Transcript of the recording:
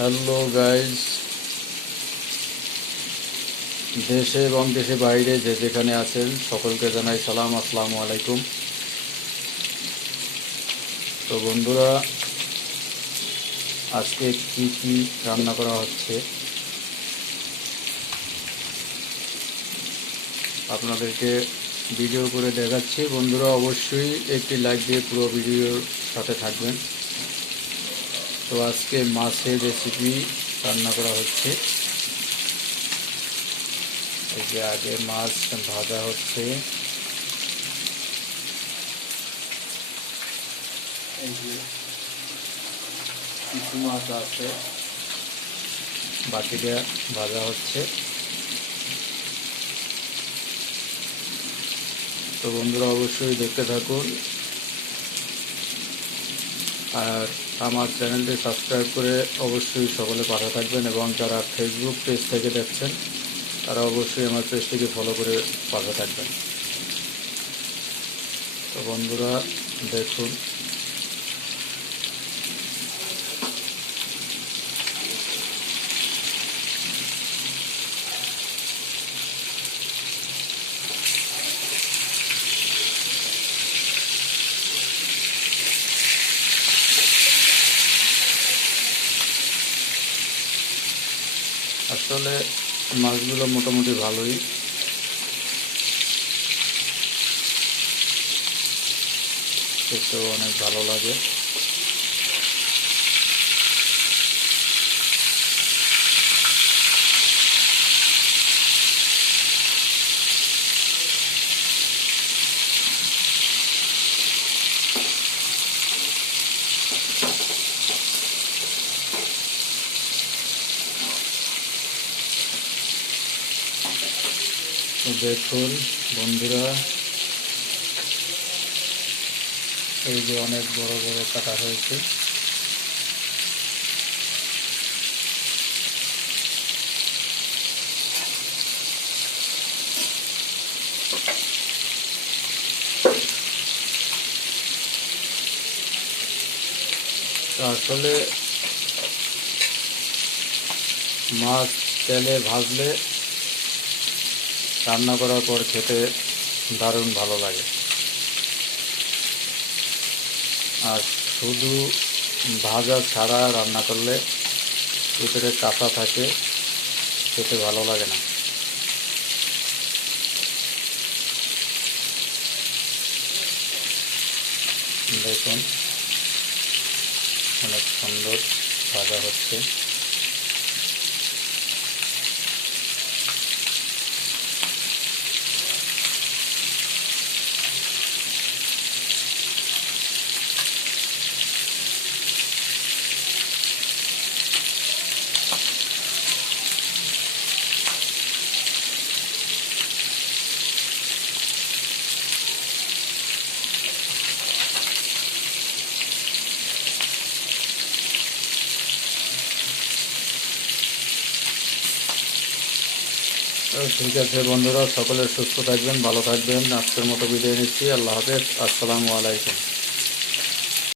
Hello guys, দেশে এবং দেশে বাইরে যে যেখানে আছেন সকলকে জানাই সালাম, আসসালামু আলাইকুম। তো বন্ধুরা, আজকে কি কি রান্না করা হচ্ছে আপনাদেরকে ভিডিও করে দেখাচ্ছি। বন্ধুরা অবশ্যই একটি লাইক দিয়ে পুরো ভিডিওর সাথে থাকবেন। তো আজকে মাছের রেসিপি রান্না করা হচ্ছে। এই যে আগে মাছ ভাজা হচ্ছে, এই যে কিছু মাছ আছে বাকিটা ভাজা হচ্ছে। তো বন্ধুরা অবশ্যই দেখতে থাকুন, আর আমার চ্যানেলটি সাবস্ক্রাইব করে অবশ্যই সকলে পাশে থাকবেন, এবং যারা ফেসবুক পেজ থেকে দেখছেন তারা অবশ্যই আমার পেজটিকে ফলো করে পাশে থাকবেন। তো বন্ধুরা দেখুন, আসলে মাছগুলো মোটামুটি ভালোই, দেখতেও অনেক ভালো লাগে। দেখুন বন্ধুরা, এই যে অনেক বড় বড় কাটা হয়েছে। আসলে মাছ তেলে ভাজলে রান্না করার পর খেতে দারুণ ভালো লাগে, আর শুধু ভাজা ছাড়া রান্না করলে ভিতরে কাঁচা থাকে, খেতে ভালো লাগে না। দেখুন অনেক সুন্দর ভাজা হচ্ছে। ঠিক আছে বন্ধুরা, সকলে সুস্থ থাকবেন, ভালো থাকবেন। আজকের মতো বিদায় নিচ্ছি। আল্লাহ হাফেজ, আসসালামু আলাইকুম।